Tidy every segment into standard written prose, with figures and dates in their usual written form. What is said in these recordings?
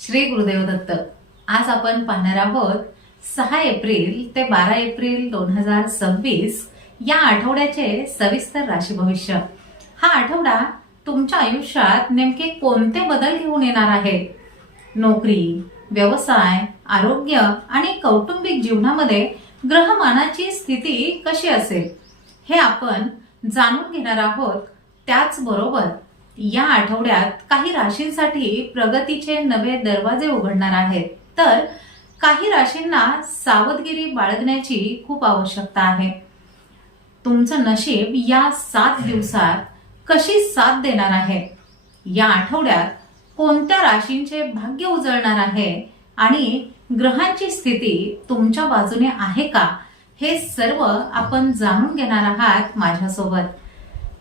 श्री गुरुदेव दत्त। आज आपण पाहणार आहोत 6 एप्रिल ते 12 एप्रिल 2026 या आठवड्याचे सविस्तर राशी भविष्य। हा आठवडा तुमच्या आयुष्यात नेमके कोणते बदल घेऊन येणार आहे? नोकरी, व्यवसाय, आरोग्य आणि कौटुंबिक जीवनामध्ये ग्रहमानाची स्थिती कशी असेल हे आपण जाणून घेणार आहोत। त्याचबरोबर या आठवड्यात काही राशींसाठी प्रगतीचे नवे दरवाजे उघडणार आहेत, तर काही राशींना सावधगिरी बाळगण्याची खूप आवश्यकता आहे। तुमचं नशीब या 7 दिवसात कशी साथ देणार आहे, या आठवड्यात कोणत्या राशींचे भाग्य उजळणार आहे आणि ग्रहांची स्थिती तुमच्या बाजूने आहे का, हे सर्व आपण जाणून घेणार आहात माझ्यासोबत।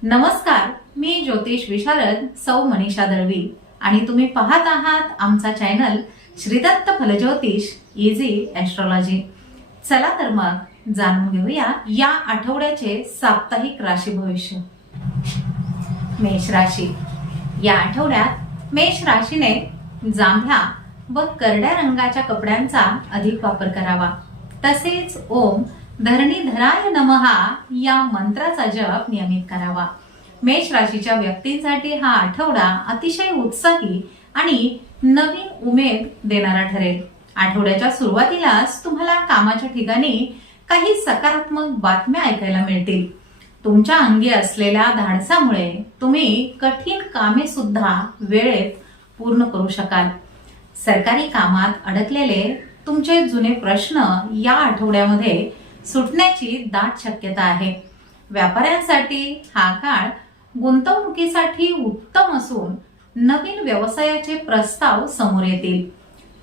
नमस्कार, मी ज्योतिष विशारद सौ मनीषा दळवी आणि तुम्ही पाहत आहात आमचा चॅनल श्री दत्त फलज्योतिष इझी ॲस्ट्रोलॉजी। चला तर मग जाणून घेऊया या आठवड्याचे साप्ताहिक राशी भविष्य। मेष राशी। या आठवड्यात मेष राशीने जांभळा व करड्या रंगाच्या कपड्यांचा अधिक वापर करावा। तसेच ओम धरणीधराय नमहा या मंत्राचा जप नियमित करावा। मेष राशीच्या व्यक्तींसाठी हा आठवडा अतिशय उत्साही आणि नवीन उमेद देणारा ठरेल। आठवड्याच्या सुरुवातीलाच तुम्हाला कामाच्या ठिकाणी काही सकारात्मक बातम्या ऐकायला मिळतील। तुमच्या अंगी असलेल्या धाडसामुळे तुम्ही कठीण कामे सुद्धा वेळेत पूर्ण करू शकाल। सरकारी कामात अडकलेले तुमचे जुने प्रश्न या आठवड्यामध्ये सुटण्याची दाट शक्यता आहे। व्यापाऱ्यांसाठी हा काळ गुंतवणुकीसाठी उत्तम असून नवीन व्यवसायाचे प्रस्ताव समोर येतील।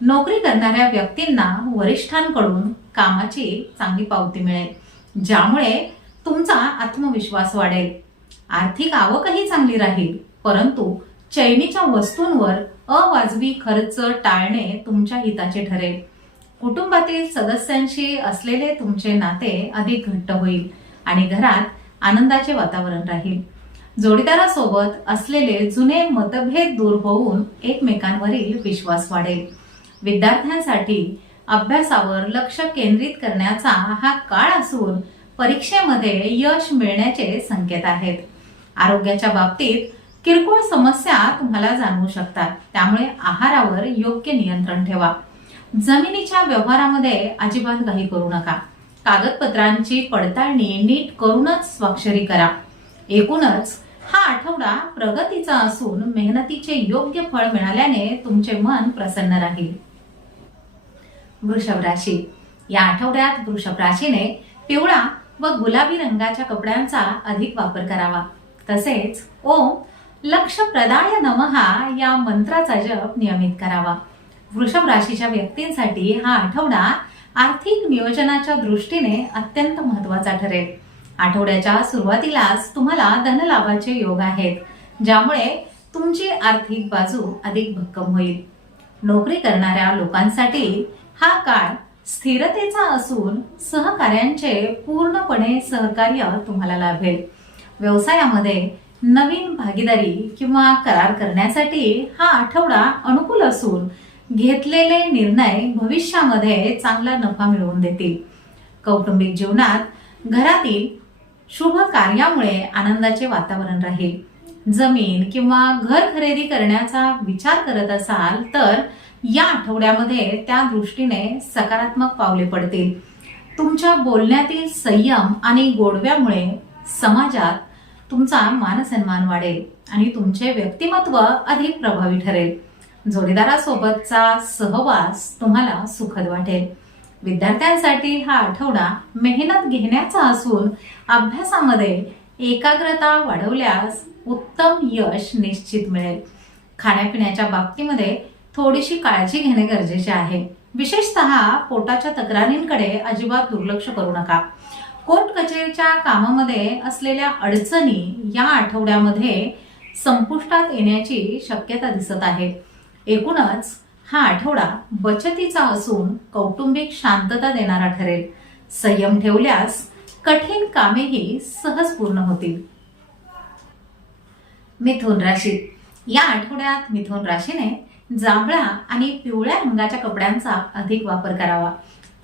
नोकरी करणाऱ्या व्यक्तींना वरिष्ठांकडून कामाची चांगली पावती मिळेल, ज्यामुळे तुमचा आत्मविश्वास वाढेल। आर्थिक आवकही चांगली राहील, परंतु चैनीच्या वस्तूंवर अवाजवी खर्च टाळणे तुमच्या हिताचे ठरेल। कुटुंबातील सदस्यांशी असलेले तुमचे नाते अधिक घट्ट होईल आणि घरात आनंदाचे वातावरण राहील। जोडीदारासोबत असलेले जुने मतभेद दूर होऊन एकमेकांवरील विश्वास वाढेल। विद्यार्थ्यांसाठी अभ्यासावर लक्ष केंद्रित करण्याचा हा काळ असून परीक्षेमध्ये यश मिळण्याचे संकेत आहेत। आरोग्याच्या बाबतीत किरकोळ समस्या तुम्हाला जाणवू शकतात, त्यामुळे आहारावर योग्य नियंत्रण ठेवा। जमिनीच्या व्यवहारामध्ये अजिबात घाई करू नका। कागदपत्रांची पडताळणी नीट करूनच स्वाक्षरी करा। एकूणच हा आठवडा प्रगतीचा असून मेहनतीचे योग्य फळ मिळाल्याने तुमचे मन प्रसन्न राहील। वृषभ राशी। या आठवड्यात वृषभ राशीने पिवळा व गुलाबी रंगाच्या कपड्यांचा अधिक वापर करावा। तसेच ओम लक्षप्रदाय नमहा या मंत्राचा जप नियमित करावा। वृषभ राशीच्या व्यक्तींसाठी हा आठवडा आर्थिक नियोजनाच्या दृष्टीने अत्यंत महत्त्वाचा ठरेल। आठवड्याच्या सुरुवातीलाच तुम्हाला धनलाभाचे योग आहेत, ज्यामुळे तुमची आर्थिक बाजू अधिक भक्कम होईल। नोकरी करणाऱ्या लोकांसाठी हा काळ स्थिरतेचा असून सहकार्यांचे पूर्णपणे सहकार्य तुम्हाला लाभेल। व्यवसायामध्ये नवीन भागीदारी किंवा करार करण्यासाठी हा आठवडा अनुकूल असून घेतलेले निर्णय भविष्यामध्ये चांगला नफा मिळवून देतील। कौटुंबिक जीवनात घरातील शुभ कार्यामुळे आनंदाचे वातावरण राहील। जमीन किंवा घर खरेदी करण्याचा विचार करत असाल तर या आठवड्यामध्ये त्या दृष्टीने सकारात्मक पावले पडतील। तुमच्या बोलण्यातील संयम आणि गोडव्यामुळे समाजात तुमचा मानसन्मान वाढेल आणि तुमचे व्यक्तिमत्व अधिक प्रभावी ठरेल। जोडीदारासोबतचा सहवास तुम्हाला सुखद वाटेल। विद्यार्थ्यांसाठी हा आठवडा मेहनत घेण्याचा असून अभ्यासामध्ये एकाग्रता वाढवल्यास उत्तम यश निश्चित मिळेल। खाण्यापिण्याच्या बाबतीमध्ये थोडीशी काळजी घेणे गरजेचे आहे। विशेषतः पोटाच्या तक्रारींकडे अजिबात दुर्लक्ष करू नका। कोर्ट कचेरीच्या कामामध्ये असलेल्या अडचणी या आठवड्यामध्ये संपुष्टात येण्याची शक्यता दिसत आहे। एकूणच हा आठवडा बचतीचा असून कौटुंबिक शांतता देणारा ठरेल। संयम ठेवल्यास कठीण कामेही सहज पूर्ण होतील। मिथुन राशी। या आठवड्यात मिथुन राशीने जांभळा आणि पिवळ्या रंगाच्या कपड्यांचा अधिक वापर करावा.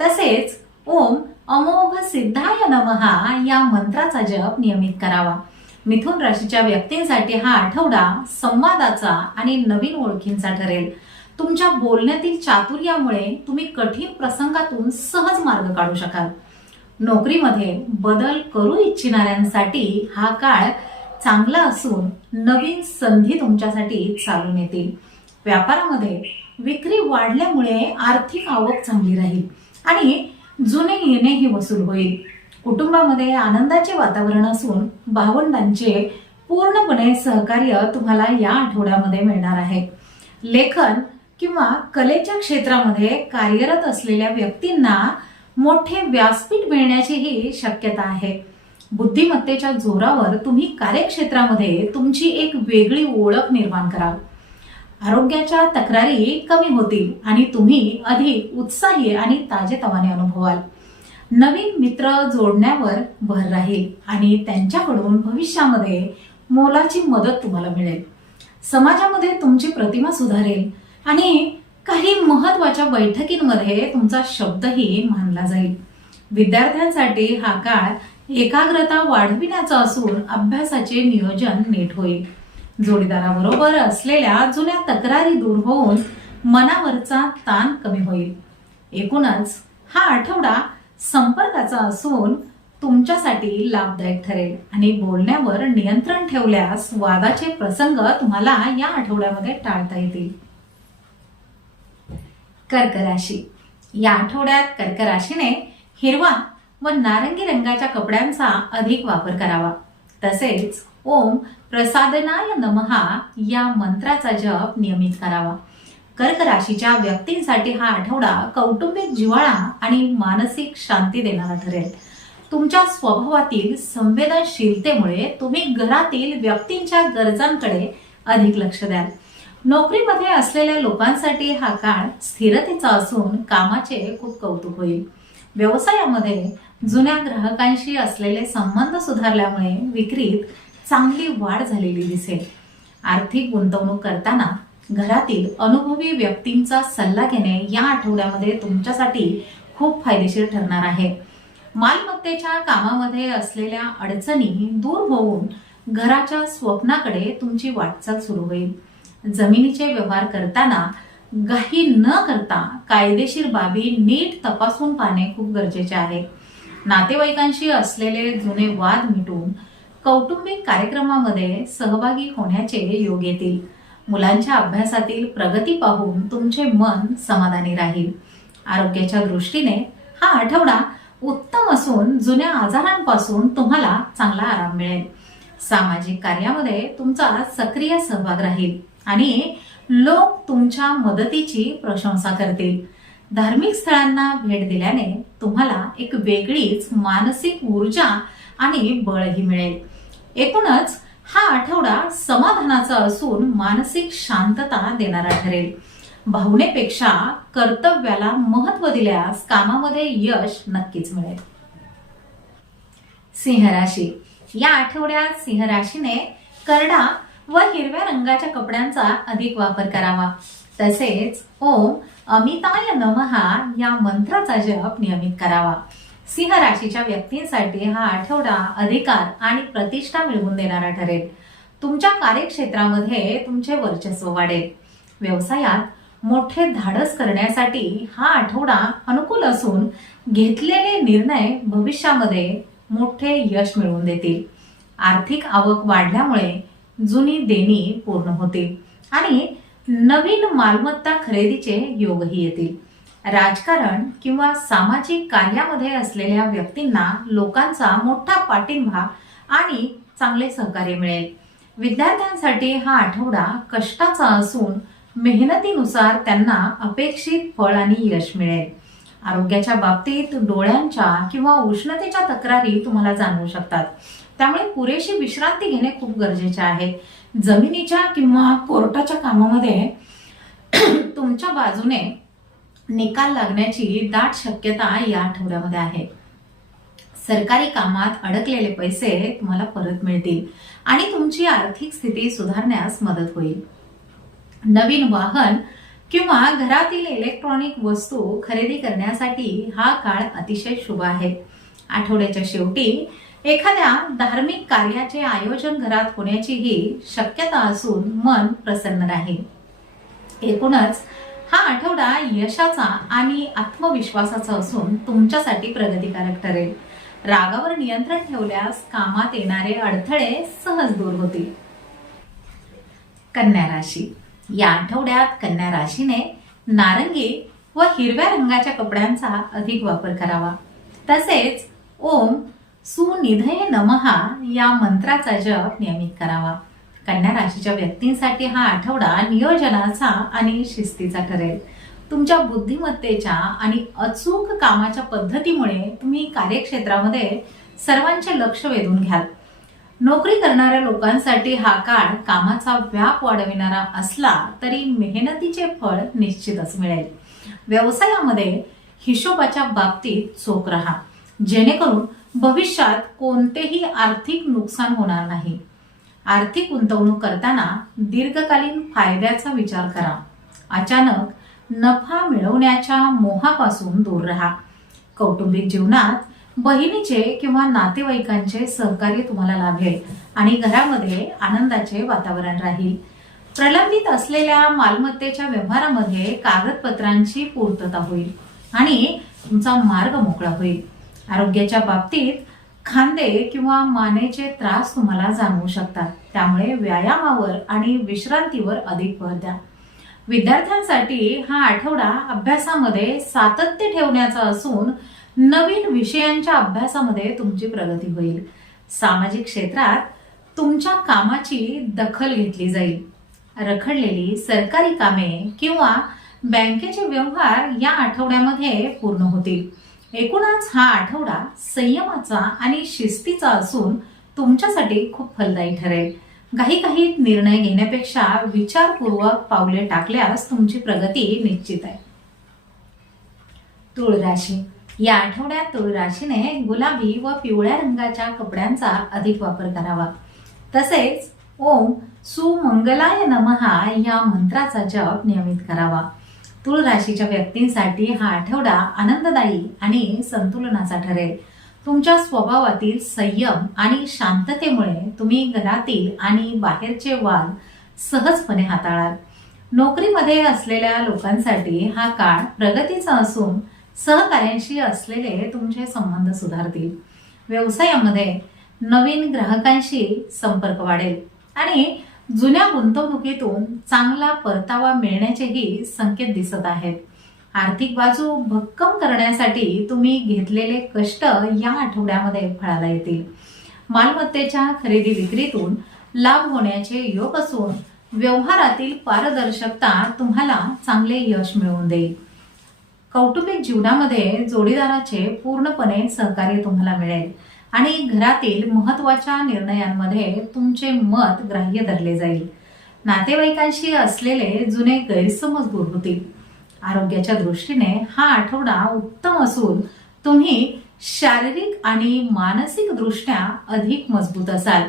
तसेच ओम अमोघ सिद्धाय नमः या मंत्राचा जप नियमित करावा. मिथुन राशीच्या व्यक्तींसाठी हा आठवडा संवादाचा आणि नवीन ओळखींचा ठरेल. तुमच्या बोलण्यातील चातुर्यामुळे तुम्ही कठीण प्रसंगातून सहज मार्ग काढू शकाल. नोकरीमध्ये बदल करू इच्छिणाऱ्यांसाठी हा काळ चांगला असून नवीन संधी तुमच्यासाठी चालून येतील. व्यापारामध्ये विक्री वाढल्यामुळे आर्थिक आवक चांगली राहील आणि जुने येणेही वसूल होईल. कुटुंबामध्ये आनंदाचे वातावरण असून भावंडांचे पूर्णपणे सहकार्य तुम्हाला या आठवड्यामध्ये मिळणार आहे. लेखन किंवा कलेच्या क्षेत्रामध्ये कार्यरत असलेल्या व्यक्तींना मोठे व्यासपीठ मिळण्याचीही शक्यता आहे. बुद्धिमत्तेच्या जोरावर तुम्ही कार्यक्षेत्रामध्ये तुमची एक वेगळी ओळख निर्माण कराल. आरोग्याच्या तक्रारी कमी होतील आणि तुम्ही अधिक उत्साही आणि ताजेतवाने अनुभवाल. नवीन मित्र जोडण्यावर भर राहील आणि त्यांच्याकडून भविष्यामध्ये मोलाची मदत तुम्हाला मिळेल. समाजामध्ये तुमची प्रतिमा सुधारेल आणि काही महत्वाच्या बैठकींमध्ये तुमचा शब्दही मानला जाईल. विद्यार्थ्यांसाठी हा काळ एकाग्रता वाढविण्याचा असून अभ्यासाचे नियोजन नीट होईल. जोडीदाराबरोबर असलेल्या जुन्या तक्रारी दूर होऊन मनावरचा ताण कमी होईल. एकूणच हा आठवडा संपर्काचा असून तुमच्यासाठी लाभदायक ठरेल आणि बोलण्यावर नियंत्रण ठेवल्यास वादाचे प्रसंग तुम्हाला या आठवड्यामध्ये टाळता येतील. कर्क राशी. या आठवड्यात कर्क राशीने हिरवा व नारंगी रंगाच्या कपड्यांचा अधिक वापर करावा. तसेच ओम प्रसादनाय नमः या मंत्राचा जप नियमित करावा. कर्क राशीच्या व्यक्तींसाठी हा आठवडा कौटुंबिक जिव्हाळा आणि मानसिक शांती देणारा ठरेल. तुमच्या स्वभावातील संवेदनशीलतेमुळे तुम्ही घरातील व्यक्तींच्या गरजांकडे अधिक लक्ष द्याल. नोकरीमध्ये असलेल्या लोकांसाठी हा काळ स्थिरतेचा असून कामाचे खूप कौतुक होईल. व्यवसायामध्ये जुन्या ग्राहकांशी असलेले संबंध सुधारल्यामुळे विक्रीत चांगली वाढ झालेली दिसेल. आर्थिक गुंतवणूक करताना घरातील अनुभवी व्यक्तींचा सल्ला घेणे या आठवड्यामध्ये तुमच्यासाठी खूप फायदेशीर ठरणार आहे. मालमत्तेच्या कामामध्ये असलेल्या अडचणी दूर होऊन घराच्या स्वप्नाकडे तुमची वाटचाल सुरू होईल. जमिनीचे व्यवहार करताना घाई न करता कायदेशीर बाबी नीट तपासून पाहणे खूप गरजेचे आहे. नातेवाईकांशी असलेले जुने वाद मिटून कौटुंबिक कार्यक्रमामध्ये सहभागी होण्याचे योग येतील. मुलांच्या अभ्यासातील प्रगती पाहून तुमचे मन समाधानी राहील. आरोग्याच्या दृष्टीने हा आठवडा उत्तम असून जुन्या आजारांपासून तुम्हाला चांगला आराम मिळेल. सामाजिक कार्यामध्ये तुमचा सक्रिय सहभाग राहील आणि लोक तुमच्या मदतीची प्रशंसा करतील. धार्मिक स्थळांना भेट दिल्याने तुम्हाला एक वेगळीच मानसिक ऊर्जा आणि बळही मिळेल. एकूणच हा आठवडा समाधानाचा असून मानसिक शांतता देणारा ठरेल. भावनेपेक्षा कर्तव्याला महत्व दिल्यास कामामध्ये यश नक्कीच मिळेल. सिंह राशी. या आठवड्यात सिंह राशीने करडा व हिरव्या रंगाच्या कपड्यांचा अधिक वापर करावा. तसेच ओम अमिताय नमः या मंत्राचा जप नियमित करावा. सिंह राशीच्या व्यक्तींसाठी हा आठवडा अधिकार आणि प्रतिष्ठा मिळवून देणारा ठरेल. तुमच्या कार्यक्षेत्रामध्ये तुमचे वर्चस्व वाढेल. व्यवसायात मोठे धाडस करण्यासाठी हा आठवडा अनुकूल असून घेतलेले निर्णय भविष्यामध्ये मोठे यश मिळवून देतील. आर्थिक आवक वाढल्यामुळे जुनी देणी पूर्ण होतील आणि नवीन मालमत्ता खरेदीचे योगही येतील. राजकारण किंवा सामाजिक कार्यामध्ये असलेल्या व्यक्तींना लोकांचा मोठा पाठिंबा आणि चांगले सहकार्य मिळेल. विद्यार्थ्यांसाठी हा आठवडा कष्टाचा असून मेहनतीनुसार त्यांना अपेक्षित फळ आणि यश मिळेल. आरोग्याच्या बाबतीत डोळ्यांच्या किंवा उष्णतेच्या तक्रारी तुम्हाला जाणवू शकतात. त्यामुळे पुरेशी विश्रांती घेणे खूप गरजेचे आहे. जमिनीच्या किंवा कोर्टाच्या कामामध्ये तुमच्या बाजूने निकाल लागण्याची दाट शक्यता या आठवड्यामध्ये आहे. सरकारी कामात अडकलेले पैसे तुम्हाला परत मिळतील आणि तुमची आर्थिक स्थिती सुधारण्यास मदत होईल. नवीन वाहन किंवा घरातील इलेक्ट्रॉनिक वस्तू खरेदी करण्यासाठी हा काळ अतिशय शुभ आहे. आठवड्याच्या शेवटी एखाद्या धार्मिक कार्याचे आयोजन घरात होण्याचीही शक्यता असून मन प्रसन्न राहील. एकूणच हा आठवडा यशाचा आणि आत्मविश्वासाचा असून तुमच्यासाठी प्रगतिकारक ठरेल. रागावर नियंत्रण ठेवल्यास कामात येणारे अडथळे सहज दूर होतील. कन्या राशी. या आठवड्यात कन्या राशीने नारंगी व हिरव्या रंगाच्या कपड्यांचा अधिक वापर करावा. तसेच ओम सुनिधये नमः या मंत्राचा जप नियमित करावा. कन्या राशीच्या व्यक्तींसाठी हा आठवडा नियोजनाचा आणि शिस्तीचा ठरेल. तुमच्या बुद्धिमत्तेच्या आणि अचूक कामाच्या पद्धतीमुळे तुम्ही कार्यक्षेत्रामध्ये सर्वांचे लक्ष वेधून घ्याल. नोकरी करणाऱ्या लोकांसाठी हा काळ कामाचा व्याप वाढविणारा असला तरी मेहनतीचे फळ निश्चितच मिळेल. व्यवसायामध्ये हिशोबाच्या बाबतीत चोख राहा, जेणेकरून भविष्यात कोणतेही आर्थिक नुकसान होणार नाही. आर्थिक गुंतवणूक करताना दीर्घकालीन फायद्याचा विचार करा. अचानक नफा मिळवण्याच्या मोहापासून दूर राहा. कौटुंबिक जीवनात बहिणीचे किंवा नातेवाईकांचे सहकार्य तुम्हाला लाभेल आणि घरामध्ये आनंदाचे वातावरण राहील. प्रलंबित असलेल्या मालमत्तेच्या व्यवहारामध्ये कागदपत्रांची पूर्तता होईल आणि तुमचा मार्ग मोकळा होईल. आरोग्याच्या बाबतीत खांदे किंवा मानेचे त्रास तुम्हाला जाणवू शकतात, त्यामुळे व्यायामावर आणि विश्रांतीवर अधिक भर द्या. विद्यार्थ्यांसाठी हा आठवडा अभ्यासामध्ये सातत्य ठेवण्याचा असून नवीन विषयांच्या अभ्यासामध्ये तुमची प्रगती होईल. सामाजिक क्षेत्रात तुमच्या कामाची दखल घेतली जाईल. रखडलेली सरकारी कामे किंवा बँकेचे व्यवहार या आठवड्यामध्ये पूर्ण होतील. एकूणच हा आठवडा संयमाचा आणि शिस्तीचा असून तुमच्यासाठी खूप फलदायी ठरेल. काही निर्णय घेण्यापेक्षा विचारपूर्वक पावले टाकल्यास तुमची प्रगती निश्चित आहे. तुळ राशी. या आठवड्यात तुळ राशीने गुलाबी व पिवळ्या रंगाच्या कपड्यांचा अधिक वापर करावा. तसेच ओम सुमंगलाय नमः या मंत्राचा जप नियमित करावा. तुळ राशीच्या व्यक्तींसाठी हा आठवडा आनंददायी आणि संतुलनाचा ठरेल. तुमच्या स्वभावातील संयम आणि शांततेमुळे तुम्ही घरातील आणि बाहेरचे वाद सहजपणे हाताळाल. नोकरीमध्ये असलेल्या लोकांसाठी हा काळ प्रगतीचा असून सहकार्यांशी असलेले तुमचे संबंध सुधारतील. व्यवसायामध्ये नवीन ग्राहकांशी संपर्क वाढेल आणि जुन्या गुंतवणुकीतून चांगला परतावा मिळण्याचेही संकेत दिसत आहेत. आर्थिक बाजू भक्कम करण्यासाठी तुम्ही घेतलेले कष्ट या आठवड्यामध्ये फळाला येतील. मालमत्तेच्या खरेदी विक्रीतून लाभ होण्याचे योग असून व्यवहारातील पारदर्शकता तुम्हाला चांगले यश मिळवून देईल. कौटुंबिक जीवनामध्ये जोडीदाराचे पूर्णपणे सहकार्य तुम्हाला मिळेल आणि घरातील महत्त्वाच्या निर्णयांमध्ये तुमचे मत ग्राह्य धरले जाईल. नातेवाईकांशी असलेले जुने गैरसमज दूर होतील. आरोग्याच्या दृष्टीने हा आठवडा उत्तम असून तुम्ही शारीरिक आणि मानसिक दृष्ट्या अधिक मजबूत असाल.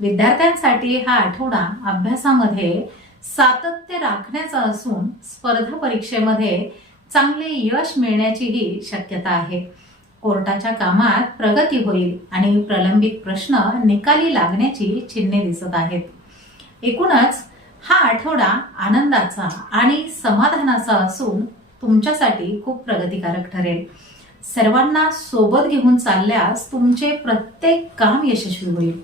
विद्यार्थ्यांसाठी हा आठवडा अभ्यासामध्ये सातत्य राखण्याचा असून स्पर्धा परीक्षेमध्ये चांगले यश मिळण्याचीही शक्यता आहे. कोर्टाच्या कामात प्रगती होईल आणि प्रलंबित प्रश्न निकाली लागण्याची चिन्हे दिसत आहेत. एकूणच हा आठवडा आनंदाचा आणि समाधानाचा असून तुमच्यासाठी खूप प्रगतिकारक ठरेल. सर्वांना सोबत घेऊन चालल्यास तुमचे प्रत्येक काम यशस्वी होईल.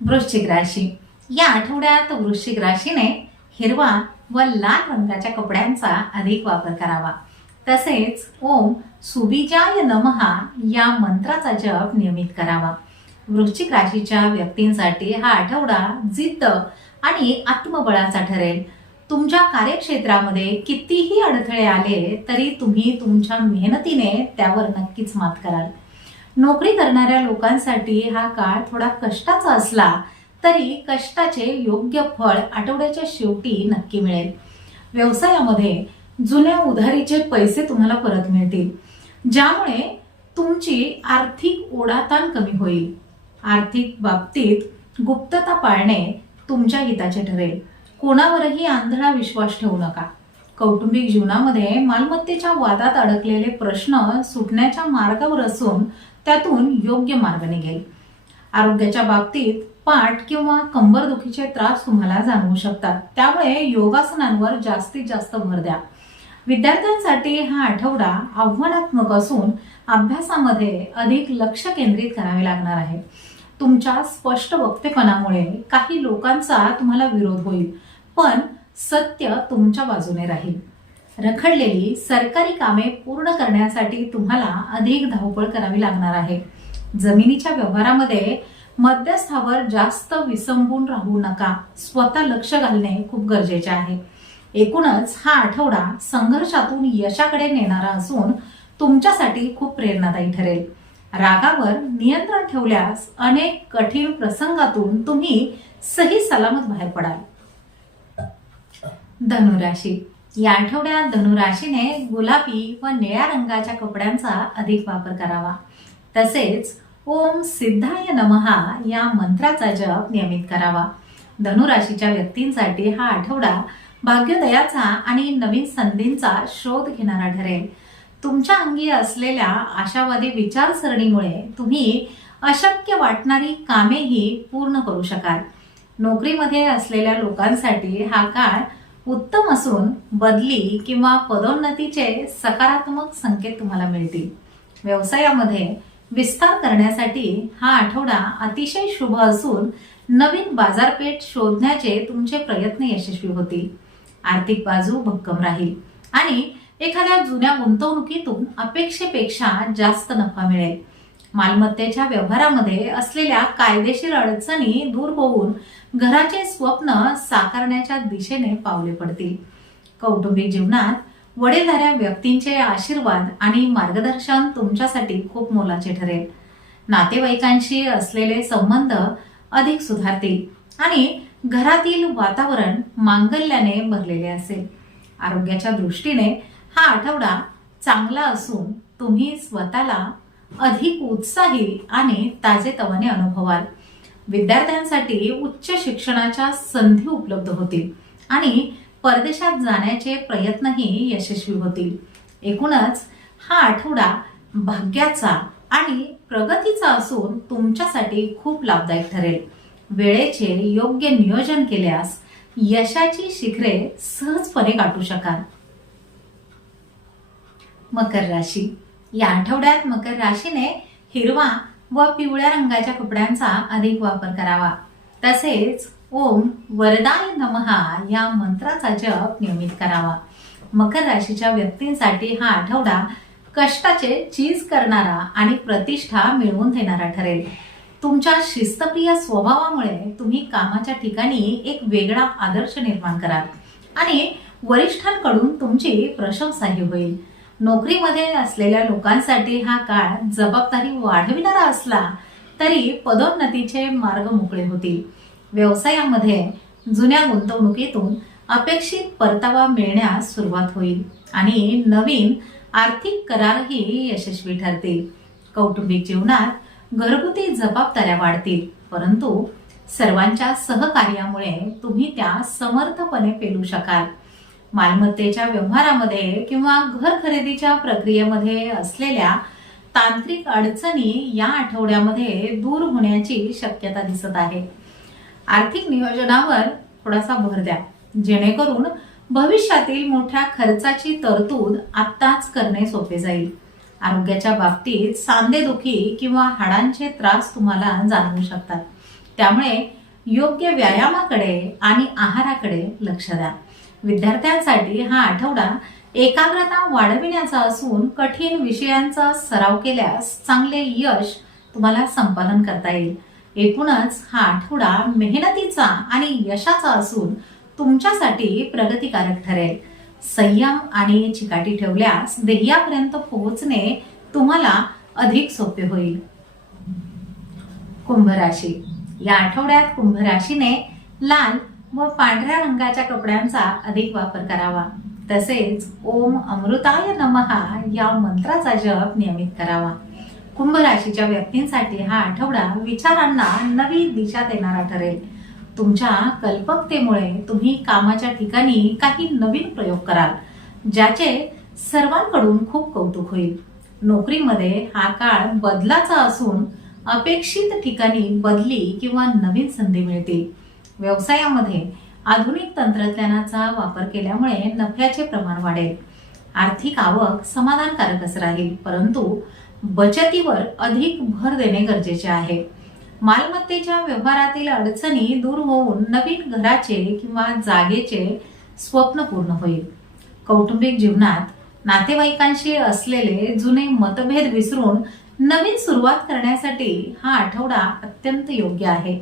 वृश्चिक राशी. या आठवड्यात वृश्चिक राशीने हिरवा व लाल रंगाच्या कपड्यांचा अधिक वापर करावा. तसेच ओम सुबीजाय नमः या मंत्राचा जप नियमित करावा. वृश्चिक राशीच्या व्यक्तींसाठी हा आठवडा जिद्द आणि आत्मबळाचा ठरेल. तुमच्या कार्यक्षेत्रामध्ये कितीही अडथळे आले तरी तुम्ही तुमच्या मेहनतीने त्यावर नक्कीच मात कराल. नोकरी करणाऱ्या लोकांसाठी हा काळ थोडा कष्टाचा असला तरी कष्टाचे योग्य फळ आठवड्याच्या शेवटी नक्की मिळेल. व्यवसायामध्ये जुन्या उधारीचे पैसे तुम्हाला परत मिळतील, ज्यामुळे तुमची आर्थिक ओढाताण कमी होईल. आर्थिक बाबतीत गुप्तता पाळणे तुमच्या हिताचे ठरेल. कोणावरही आंधळा विश्वास ठेवू नका. कौटुंबिक जीवनामध्ये मालमत्तेच्या वादात अडकलेले प्रश्न सुटण्याच्या मार्गावर असून त्यातून योग्य मार्ग निघेल. आरोग्याच्या बाबतीत पाठ किंवा कंबरदुखीचे त्रास तुम्हाला जाणवू शकतात, त्यामुळे योगासनांवर जास्तीत जास्त भर द्या. विद्यार्थ्यांसाठी हा आठवडा आव्हानात्मक असून अभ्यासामध्ये अधिक लक्ष केंद्रित करावे लागणार आहे. तुमच्या स्पष्ट वक्तेपणामुळे काही लोकांचा तुम्हाला विरोध होईल, पण सत्य तुमच्या बाजूने राहील. रखडलेली सरकारी कामे पूर्ण करण्यासाठी तुम्हाला अधिक धावपळ करावी लागणार आहे. जमिनीच्या व्यवहारामध्ये मध्यस्थावर जास्त विसंबून राहू नका. स्वतः लक्ष घालणे खूप गरजेचे आहे. एकूणच हा आठवडा संघर्षातून यशाकडे नेणारा असून तुमच्यासाठी खूप प्रेरणादायी ठरेल. रागावर नियंत्रण ठेवल्यास अनेक कठीण प्रसंगातून तुम्ही सही सलामत बाहेर पडाल. धनुराशी. या आठवड्यात धनुराशीने गुलाबी व निळ्या रंगाच्या कपड्यांचा अधिक वापर करावा. तसेच ओम सिद्धाय नमहा या मंत्राचा जप नियमित करावा. धनुराशीच्या व्यक्तींसाठी हा आठवडा भाग्योदयाचा आणि नवीन संधींचा शोध घेणारा ठरेल. तुमच्या अंगी असलेल्या आशावादी विचारसरणीमुळे तुम्ही अशक्य वाटणारी कामेही पूर्ण करू शकाल. नोकरीमध्ये असलेल्या लोकांसाठी हा काळ उत्तम असून बदली किंवा पदोन्नतीचे सकारात्मक संकेत तुम्हाला मिळतील. व्यवसायामध्ये विस्तार करण्यासाठी हा आठवडा अतिशय शुभ असून नवीन बाजारपेठ शोधण्याचे तुमचे प्रयत्न यशस्वी होतील. आर्थिक बाजू भक्कम राहील आणि एखाद्या जुन्या गुंतवणुकीतून अपेक्षेपेक्षा जास्त नफा मिळेल. मालमत्तेच्या व्यवहारामध्ये असलेल्या कायदेशीर अडचणी दूर होऊन घराचे स्वप्न साकारण्याच्या दिशेने पावले पडतील. कौटुंबिक जीवनात वडीलधाऱ्या व्यक्तींचे आशीर्वाद आणि मार्गदर्शन तुमच्यासाठी खूप मोलाचे ठरेल. नातेवाईकांशी असलेले संबंध अधिक सुधारतील आणि घरातील वातावरण मांगल्याने भरलेले असेल. आरोग्याच्या दृष्टीने हा आठवडा चांगला असून तुम्ही स्वतःला अधिक उत्साही आणि ताजेतवाने अनुभवाल. विद्यार्थ्यांसाठी उच्च शिक्षणाच्या संधी उपलब्ध होतील आणि परदेशात जाण्याचे प्रयत्नही यशस्वी होतील. एकूणच हा आठवडा भाग्याचा आणि प्रगतीचा असून तुमच्यासाठी खूप लाभदायक ठरेल. वेळेचे योग्य नियोजन केल्यास यशाची शिखरे सहजपणे गाठू शकाल. मकर राशी. या आठवड्यात मकर राशीने हिरवा व पिवळ्या रंगाच्या कपड्यांचा अधिक वापर करावा. तसेच ओम वरदाय नमहा या मंत्राचा जप नियमित करावा. मकर राशीच्या व्यक्तींसाठी हा आठवडा कष्टाचे चीज करणारा आणि प्रतिष्ठा मिळवून देणारा ठरेल. तुमच्या शिस्तप्रिय स्वभावामुळे तुम्ही कामाच्या ठिकाणी एक वेगळा आदर्श निर्माण कराल आणि वरिष्ठांकडून तुमची प्रशंसाही होईल. नोकरीमध्ये असलेल्या लोकांसाठी हा काळ जबाबदारी वाढविणारा असला तरी पदोन्नतीचे मार्ग मोकळे होतील. व्यवसायामध्ये जुन्या गुंतवणुकीतून अपेक्षित परतावा मिळण्यास सुरुवात होईल आणि नवीन आर्थिक करारही यशस्वी ठरतील. कौटुंबिक जीवनात घरगुती जबाबदाऱ्या वाढतील, परंतु सर्वांच्या सहकार्यामुळे तुम्ही त्या समर्थपणे पेलू शकाल. मालमत्तेच्या व्यवहारामध्ये किंवा घर खरेदीच्या प्रक्रियेमध्ये असलेल्या तांत्रिक अडचणी या आठवड्यामध्ये दूर होण्याची शक्यता दिसत आहे. आर्थिक नियोजनावर थोडासा भर द्या, जेणेकरून भविष्यातील मोठ्या खर्चाची तरतूद आत्ताच करणे सोपे जाईल. आरोग्याच्या बाबतीत सांधेदुखी किंवा हाडांचे त्रास तुम्हाला जाणवू शकतात, त्यामुळे योग्य व्यायामाकडे आणि आहाराकडे लक्ष द्या. विद्यार्थ्यांसाठी हा आठवडा एकाग्रता वाढविण्याचा असून कठीण विषयांचा सराव केल्यास चांगले यश तुम्हाला संपादन करता येईल. एकूणच हा आठवडा मेहनतीचा आणि यशाचा असून तुमच्यासाठी प्रगतिकारक ठरेल. संयम आणि चिकाटी ठेवल्यास ध्येयापर्यंत पोहोचणे तुम्हाला अधिक सोपे होईल. कुंभ राशी. या आठवड्यात कुंभ राशीने लाल व पांढऱ्या रंगाच्या कपड्यांचा अधिक वापर करावा. तसेच ओम अमृताय नमहा या मंत्राचा जप नियमित करावा. कुंभ राशीच्या व्यक्तींसाठी हा आठवडा विचारांना नवी दिशा देणारा ठरेल. तुमच्या कल्पकतेमुळे तुम्ही कामाच्या ठिकाणी काही नवीन प्रयोग कराल, ज्याचे सर्वांकडून खूप कौतुक होईल. नोकरीमध्ये हा काळ बदलाचा असून अपेक्षित ठिकाणी बदली किंवा नवीन संधी मिळतील. व्यवसायामध्ये आधुनिक तंत्रज्ञानाचा वापर केल्यामुळे नफ्याचे प्रमाण वाढेल. आर्थिक आवक समाधानकारकच राहील, परंतु बचतीवर अधिक भर देणे गरजेचे आहे. मालमत्तेच्या व्यवहारातील अडचणी दूर होऊन नवीन घराचे किंवा जागेचे स्वप्न पूर्ण होईल. कौटुंबिक जीवनात नातेवाईकांशी असलेले जुने मतभेद विसरून नवीन सुरुवात करण्यासाठी हा आठवडा अत्यंत योग्य आहे.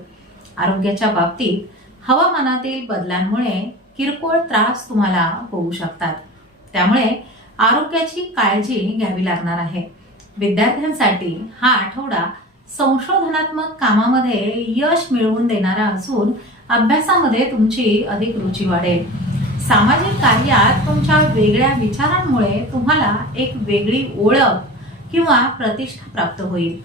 आरोग्याच्या बाबतीत हवामानातील बदलांमुळे किरकोळ त्रास तुम्हाला होऊ शकतात, त्यामुळे आरोग्याची काळजी घ्यावी लागणार आहे. विद्यार्थ्यांसाठी हा आठवडा संशोधनात्मक कामामध्ये यश मिळवून देणारा असून अभ्यासामध्ये तुमची अधिक रुची वाढेल. सामाजिक कार्यात तुमच्या वेगळ्या विचारांमुळे तुम्हाला एक वेगळी ओळख किंवा प्रतिष्ठा प्राप्त होईल.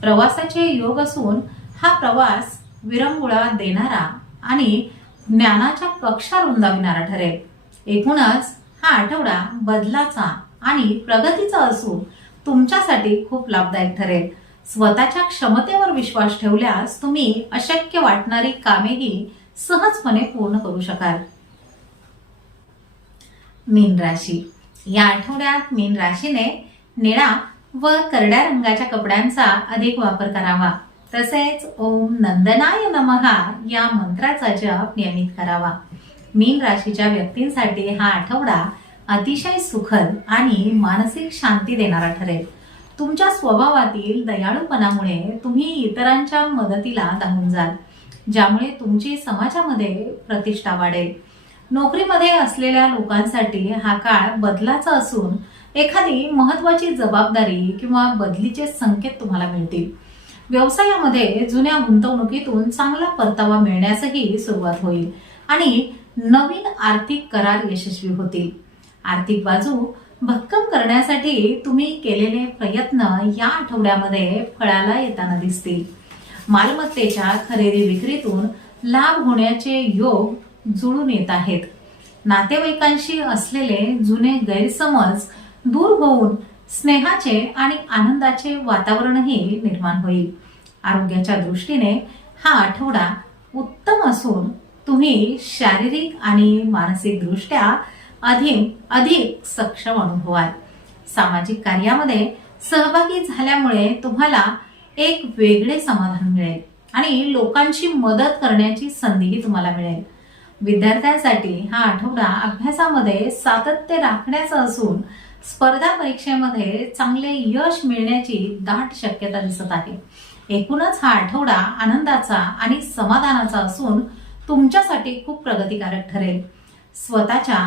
प्रवासाचे योग असून हा प्रवास विरंगुळा देणारा आणि ज्ञानाच्या कक्षा रुंदाविणारा ठरेल. एकूणच हा आठवडा बदलाचा आणि प्रगतीचा असून तुमच्यासाठी खूप लाभदायक ठरेल. स्वतःच्या क्षमतेवर विश्वास ठेवल्यास तुम्ही अशक्य वाटणारी कामेही सहजपणे पूर्ण करू शकाल. मीन राशी. या आठवड्यात मीन राशीने निळा व करड्या रंगाच्या कपड्यांचा अधिक वापर करावा. तसेच ओम नंदनाय नमः या मंत्राचा जप नियमित करावा. मीन राशीच्या व्यक्तींसाठी हा आठवडा अतिशय सुखद आणि मानसिक शांती देणारा ठरेल. तुमच्या स्वभावातील दयाळूपणामुळे तुम्ही इतरांच्या मदतीला धावून जाल, ज्यामुळे तुमची समाजामध्ये प्रतिष्ठा वाढेल. नोकरीमध्ये असलेल्या लोकांसाठी हा काळ बदलाचा असून एखादी महत्वाची जबाबदारी किंवा बदलीचे संकेत तुम्हाला मिळतील. व्यवसायामध्ये जुन्या गुंतवणुकीतून चांगला परतावा मिळण्यासही सुरुवात होईल आणि नवीन आर्थिक करार यशस्वी होतील. आर्थिक बाजू भक्कम करण्यासाठी तुम्ही केलेले प्रयत्न या आठवड्यामध्ये फळाला येताना दिसतील. मालमत्तेच्या खरेदी विक्रीतून लाभ होण्याचे योग जुळून येत आहेत. नातेवाईकांशी असलेले जुने गैरसमज दूर होऊन स्नेहाचे आणि आनंदाचे वातावरणही निर्माण होईल. आरोग्याच्या दृष्टीने हा आठवडा उत्तम असून तुम्ही शारीरिक आणि मानसिक दृष्ट्या अधिक सक्षम अनुभवाल. सामाजिक कार्यामध्ये सहभागी झाल्यामुळे तुम्हाला एक वेगळे समाधान मिळेल आणि लोकांची मदत करण्याची संधीही तुम्हाला मिळेल. विद्यार्थ्यांसाठी हा आठवडा अभ्यासामध्ये सातत्य राखण्याचा असून स्पर्धा परीक्षेमध्ये चांगले यश मिळण्याची दाट शक्यता दिसत आहे. एकूणच हा आठवडा आनंदाचा आणि समाधानाचा असून तुमच्यासाठी खूप प्रगतिकारक ठरेल. स्वतःच्या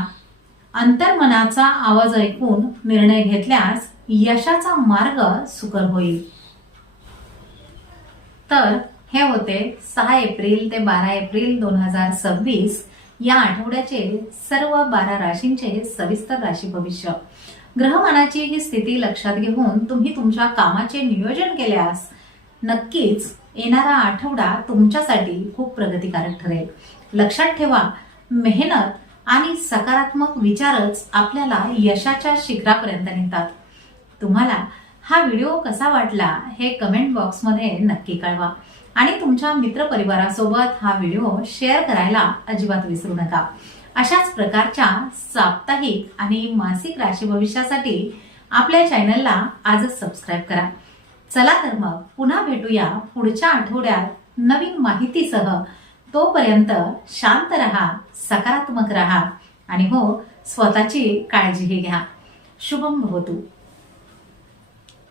अंतर्मनाचा आवाज ऐकून निर्णय घेतल्यास यशाचा मार्ग सुकर होईल. तर हे होते 6 एप्रिल ते 12 एप्रिल 2026 या आठवड्याचे सर्व 12 राशींचे सविस्तर राशी भविष्य. ग्रहमानाची ही स्थिती लक्षात घेऊन तुम्ही तुमच्या कामाचे नियोजन केल्यास नक्कीच येणारा आठवडा तुमच्यासाठी खूप प्रगतिकारक ठरेल. लक्षात ठेवा, मेहनत आणि सकारात्मक विचारच आपल्याला यशाच्या शिखरापर्यंत नेतात. तुम्हाला हा व्हिडिओ कसा वाटला हे कमेंट बॉक्समध्ये नक्की कळवा आणि तुमच्या मित्रपरिवारासोबत हा व्हिडिओ शेअर करायला अजिबात विसरू नका. अशाच प्रकारच्या साप्ताहिक आणि मासिक राशी भविष्यासाठी आपल्या चॅनलला आजच सबस्क्राईब करा. चला तर मग पुन्हा भेटूया पुढच्या आठवड्यात नवीन माहितीसह. तोपर्यंत शांत रहा, सकारात्मक रहा आणि हो, स्वतःची काळजीही घ्या. शुभम भवतु.